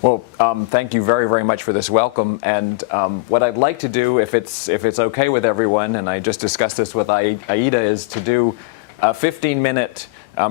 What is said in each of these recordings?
Well, thank you very, very much for this welcome. And what I'd like to do, if it's okay with everyone, and I just discussed this with Aida, is to do a 15-minute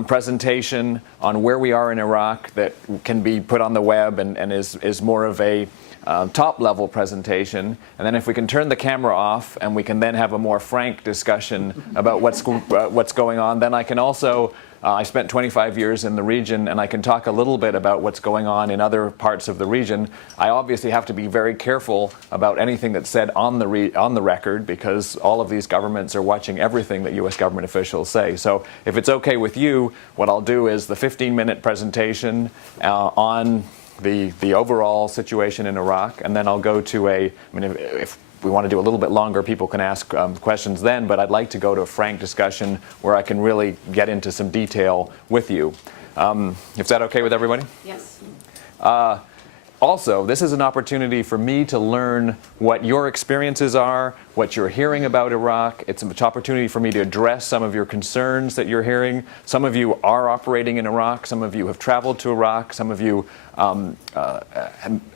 presentation on where we are in Iraq that can be put on the web and is more of a top-level presentation. And then if we can turn the camera off and we can then have a more frank discussion about what's going on, then I can also I spent 25 years in the region, and I can talk a little bit about what's going on in other parts of the region. I obviously have to be very careful about anything that's said on the record, because all of these governments are watching everything that U.S. government officials say. So if it's okay with you, what I'll do is the 15-minute presentation on the overall situation in Iraq, and then I'll go to if we want to do a little bit longer, people can ask questions then, but I'd like to go to a frank discussion where I can really get into some detail with you. Is that okay with everybody? Yes. Also, this is an opportunity for me to learn what your experiences are, what you're hearing about Iraq. It's an opportunity for me to address some of your concerns that you're hearing. Some of you are operating in Iraq. Some of you have traveled to Iraq. Some of you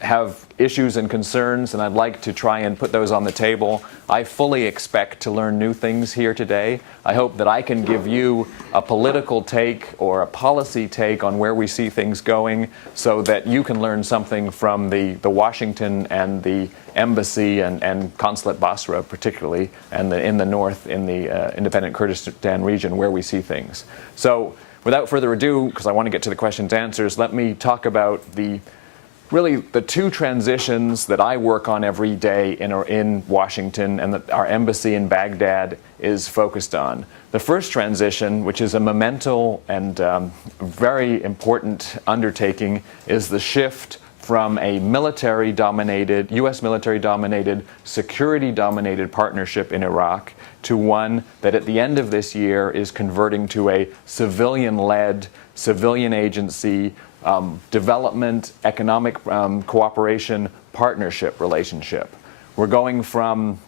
have issues and concerns, and I'd like to try and put those on the table. I fully expect to learn new things here today. I hope that I can give you a political take or a policy take on where we see things going, so that you can learn something from the Washington and the embassy and consulate Basra particularly, and in the north, in the independent Kurdistan region, where we see things. So without further ado, because I want to get to the questions and answers, let me talk about really the two transitions that I work on every day in Washington and that our embassy in Baghdad is focused on. The first transition, which is a monumental and very important undertaking, is the shift from a military-dominated, U.S. military-dominated, security-dominated partnership in Iraq to one that at the end of this year is converting to a civilian-led, civilian agency, development, economic cooperation, partnership relationship. We're going from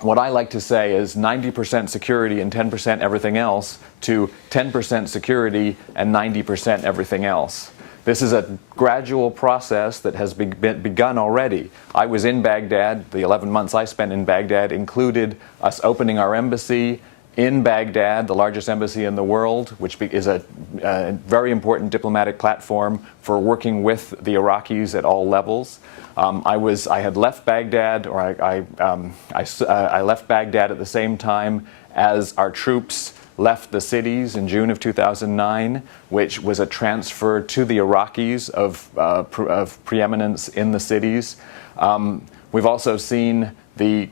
what I like to say is 90% security and 10% everything else to 10% security and 90% everything else. This is a gradual process that has begun already. I was in Baghdad. The 11 months I spent in Baghdad included us opening our embassy in Baghdad, the largest embassy in the world, which is a very important diplomatic platform for working with the Iraqis at all levels. I had left Baghdad, or I left Baghdad at the same time as our troops left the cities in June of 2009, which was a transfer to the Iraqis of preeminence in the cities. We've also seen the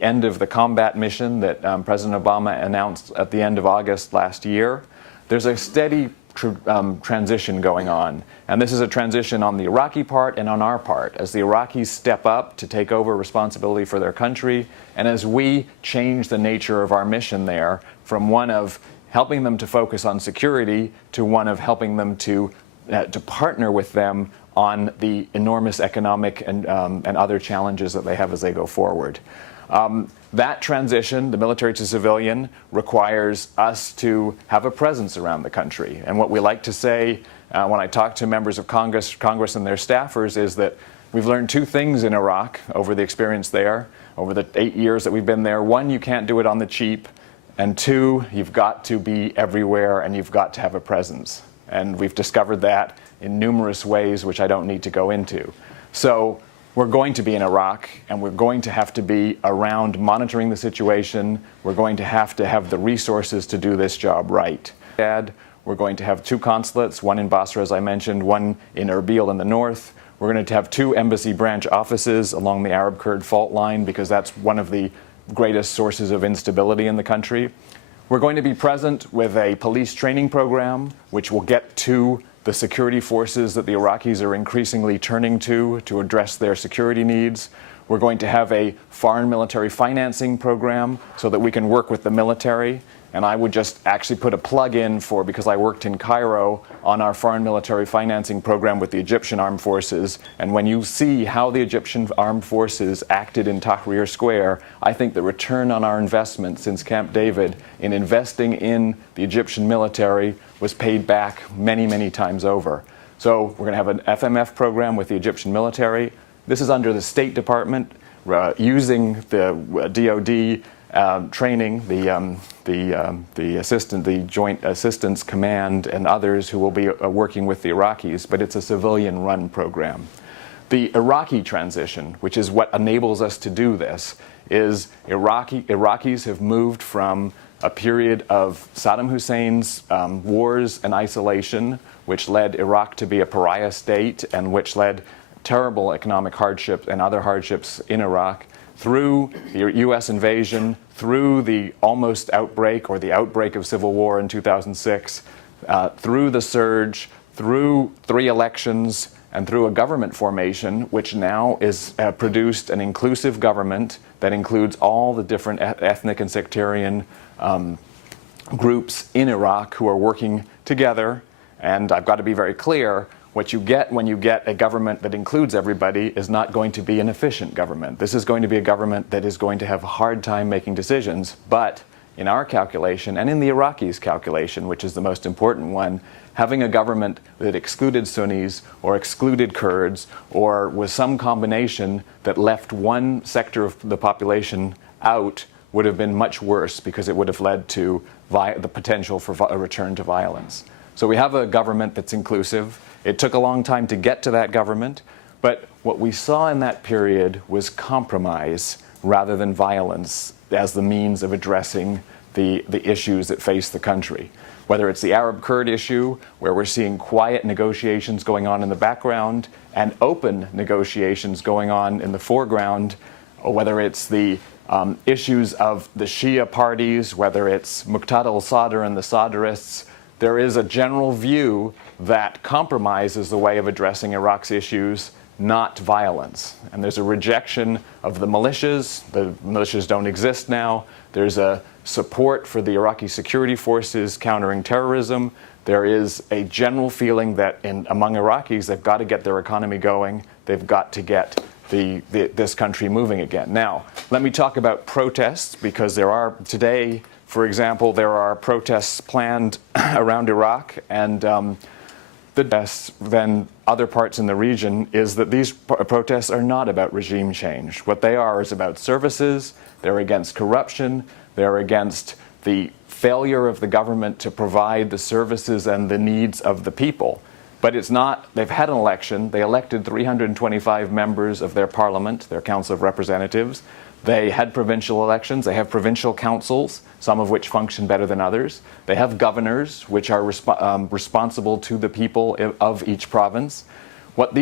end of the combat mission that President Obama announced at the end of August last year. There's a steady transition going on. And this is a transition on the Iraqi part and on our part, as the Iraqis step up to take over responsibility for their country, and as we change the nature of our mission there from one of helping them to focus on security to one of helping them to partner with them on the enormous economic and other challenges that they have as they go forward. That transition, the military to civilian, requires us to have a presence around the country. And what we like to say when I talk to members of Congress and their staffers is that we've learned two things in Iraq over the experience there, over the 8 years that we've been there. One, you can't do it on the cheap. And two, you've got to be everywhere and you've got to have a presence. And we've discovered that in numerous ways, which I don't need to go into. So we're going to be in Iraq, and we're going to have to be around monitoring the situation. We're going to have the resources to do this job right. We're going to have two consulates, one in Basra, as I mentioned, one in Erbil in the north. We're going to have two embassy branch offices along the Arab-Kurd fault line, because that's one of the greatest sources of instability in the country. We're going to be present with a police training program, which will get to the security forces that the Iraqis are increasingly turning to address their security needs. We're going to have a foreign military financing program so that we can work with the military. And I would just actually put a plug in for, because I worked in Cairo on our foreign military financing program with the Egyptian armed forces. And when you see how the Egyptian armed forces acted in Tahrir Square, I think the return on our investment since Camp David in investing in the Egyptian military was paid back many, many times over. So we're going to have an FMF program with the Egyptian military. This is under the State Department, using the DoD training, the Joint Assistance Command and others who will be working with the Iraqis, but it's a civilian-run program. The Iraqi transition, which is what enables us to do this, is Iraqis have moved from a period of Saddam Hussein's wars and isolation, which led Iraq to be a pariah state and which led terrible economic hardship and other hardships in Iraq, through the U.S. invasion, through the almost outbreak or the outbreak of civil war in 2006, through the surge, through 3 elections, and through a government formation, which now is produced an inclusive government that includes all the different ethnic and sectarian groups in Iraq who are working together. And I've got to be very clear, what you get when you get a government that includes everybody is not going to be an efficient government. This is going to be a government that is going to have a hard time making decisions. But in our calculation, and in the Iraqis' calculation, which is the most important one, having a government that excluded Sunnis or excluded Kurds or was some combination that left one sector of the population out would have been much worse, because it would have led to the potential for a return to violence. So we have a government that's inclusive. It took a long time to get to that government, but what we saw in that period was compromise rather than violence as the means of addressing the issues that face the country. Whether it's the Arab-Kurd issue, where we're seeing quiet negotiations going on in the background and open negotiations going on in the foreground, or whether it's the issues of the Shia parties, whether it's Muqtada al-Sadr and the Sadrists, there is a general view that compromise is the way of addressing Iraq's issues, not violence. And there's a rejection of the militias. The militias don't exist now. There's a support for the Iraqi security forces countering terrorism. There is a general feeling that among Iraqis, they've got to get their economy going. They've got to get this country moving again. Now, let me talk about protests, because there are today, for example, there are protests planned around Iraq, and the best than other parts in the region is that these protests are not about regime change. What they are is about services. They're against corruption. They're against the failure of the government to provide the services and the needs of the people. But it's not, they've had an election. They elected 325 members of their parliament, their Council of Representatives. They had provincial elections. They have provincial councils, some of which function better than others. They have governors, which are responsible to the people of each province. What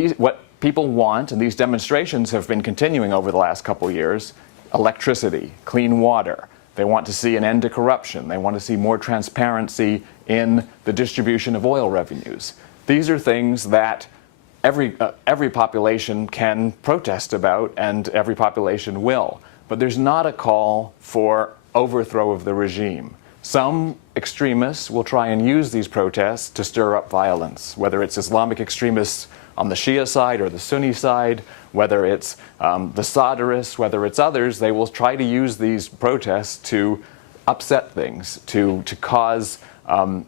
people want, and these demonstrations have been continuing over the last couple of years, electricity, clean water. They want to see an end to corruption. They want to see more transparency in the distribution of oil revenues. These are things that every population can protest about, and every population will. But there's not a call for overthrow of the regime. Some extremists will try and use these protests to stir up violence, whether it's Islamic extremists on the Shia side or the Sunni side, whether it's the Sadrists, whether it's others. They will try to use these protests to upset things, to cause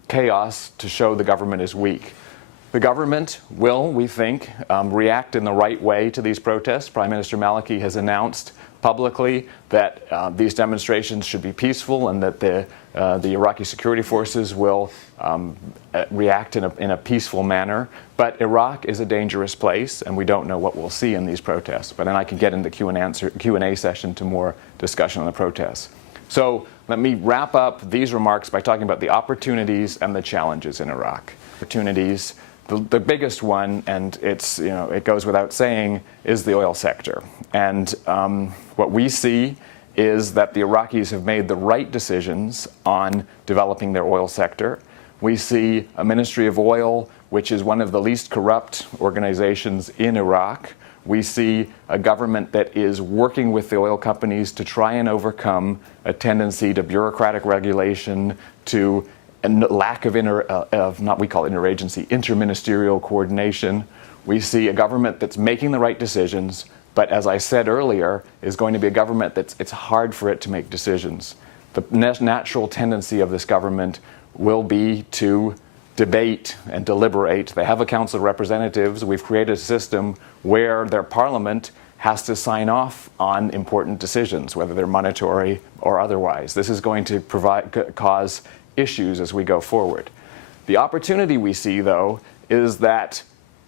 chaos, to show the government is weak. The government will, we think, react in the right way to these protests. Prime Minister Maliki has announced publicly that these demonstrations should be peaceful, and that the Iraqi security forces will react in a peaceful manner. But Iraq is a dangerous place, and we don't know what we'll see in these protests. But then I can get into Q&A session to more discussion on the protests. So let me wrap up these remarks by talking about the opportunities and the challenges in Iraq. Opportunities. The biggest one, and it goes without saying, is the oil sector. And what we see is that the Iraqis have made the right decisions on developing their oil sector. We see a Ministry of Oil, which is one of the least corrupt organizations in Iraq. We see a government that is working with the oil companies to try and overcome a tendency to bureaucratic regulation, to and lack of we call it interagency, interministerial coordination. We see a government that's making the right decisions, but as I said earlier, is going to be a government it's hard for it to make decisions. The natural tendency of this government will be to debate and deliberate. They have a Council of Representatives. We've created a system where their parliament has to sign off on important decisions, whether they're monetary or otherwise. This is going to cause issues as we go forward. The opportunity we see, though, is that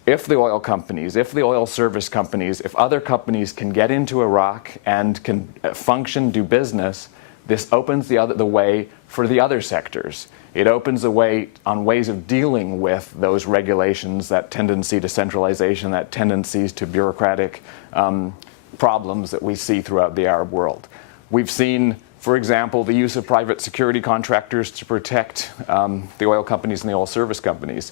if the oil companies, if the oil service companies, if other companies can get into Iraq and can function, do business, this opens the way for the other sectors. It opens the way on ways of dealing with those regulations, that tendency to centralization, that tendencies to bureaucratic problems that we see throughout the Arab world. We've seen, for example, the use of private security contractors to protect the oil companies and the oil service companies.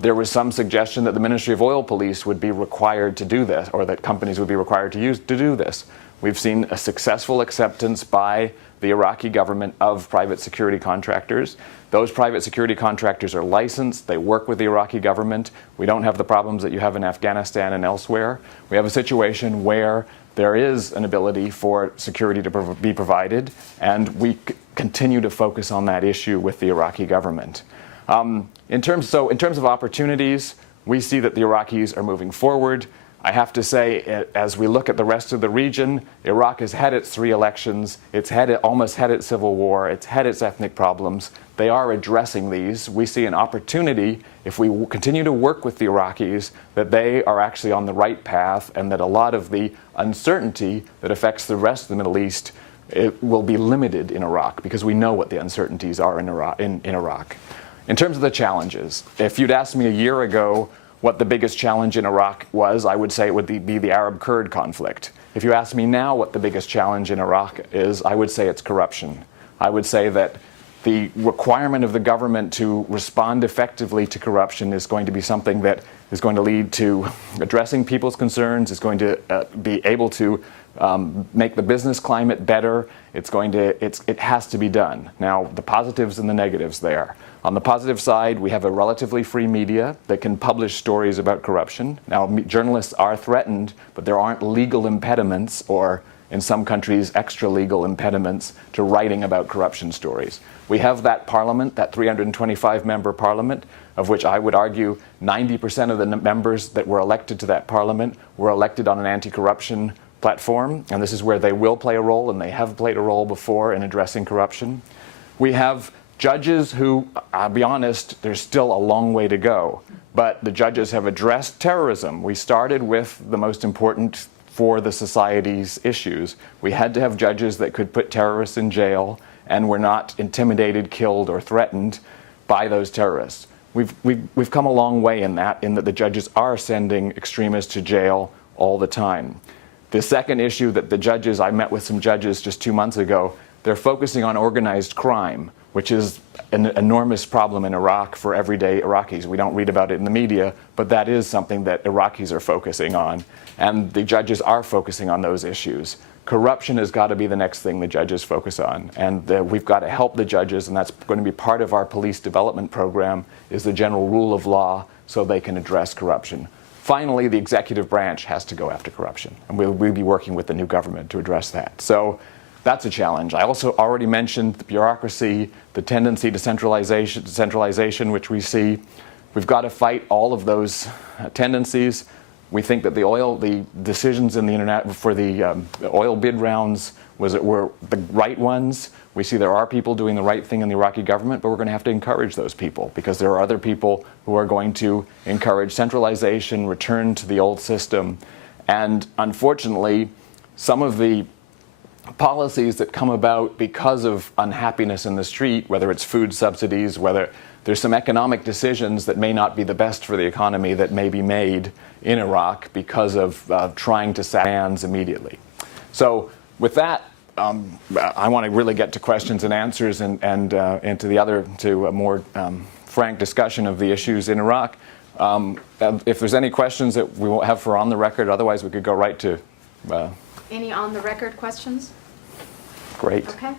There was some suggestion that the Ministry of Oil Police would be required to do this, or that companies would be required to do this. We've seen a successful acceptance by the Iraqi government of private security contractors. Those private security contractors are licensed. They work with the Iraqi government. We don't have the problems that you have in Afghanistan and elsewhere. We have a situation where there is an ability for security to be provided, and we continue to focus on that issue with the Iraqi government. In terms of opportunities, we see that the Iraqis are moving forward. I have to say, as we look at the rest of the region, Iraq has had its 3 elections, it's almost had its civil war, it's had its ethnic problems. They are addressing these. We see an opportunity, if we continue to work with the Iraqis, that they are actually on the right path, and that a lot of the uncertainty that affects the rest of the Middle East, it will be limited in Iraq, because we know what the uncertainties are in Iraq. In terms of the challenges, if you'd asked me a year ago what the biggest challenge in Iraq was, I would say it would be the Arab-Kurd conflict. If you ask me now what the biggest challenge in Iraq is, I would say it's corruption. I would say that the requirement of the government to respond effectively to corruption is going to be something that is going to lead to addressing people's concerns, is going to be able to make the business climate better. It has to be done. Now, the positives and the negatives there. On the positive side, we have a relatively free media that can publish stories about corruption. Now, journalists are threatened, but there aren't legal impediments, or in some countries, extra legal impediments to writing about corruption stories. We have that parliament, that 325-member parliament, of which I would argue 90% of the members that were elected to that parliament were elected on an anti-corruption platform, and this is where they will play a role, and they have played a role before in addressing corruption. We have judges who, I'll be honest, there's still a long way to go, but the judges have addressed terrorism. We started with the most important for the society's issues. We had to have judges that could put terrorists in jail and were not intimidated, killed, or threatened by those terrorists. We've come a long way in that the judges are sending extremists to jail all the time. The second issue that the judges, I met with some judges just 2 months ago, they're focusing on organized crime, which is an enormous problem in Iraq for everyday Iraqis. We don't read about it in the media, but that is something that Iraqis are focusing on, and the judges are focusing on those issues. Corruption has got to be the next thing the judges focus on, and we've got to help the judges, and that's going to be part of our police development program, is the general rule of law so they can address corruption. Finally, the executive branch has to go after corruption, and we'll be working with the new government to address that. So that's a challenge. I also already mentioned the bureaucracy, the tendency to centralization, which we see. We've got to fight all of those tendencies. We think that the decisions in the internet for the oil bid rounds were the right ones. We see there are people doing the right thing in the Iraqi government, but we're going to have to encourage those people, because there are other people who are going to encourage centralization, return to the old system. And unfortunately, some of the policies that come about because of unhappiness in the street, whether it's food subsidies, whether there's some economic decisions that may not be the best for the economy that may be made in Iraq because of trying to sack hands immediately. So with that, I want to really get to questions and answers and to a more frank discussion of the issues in Iraq. If there's any questions that we won't have for on the record, otherwise we could go right to... Any on the record questions? Great. Okay.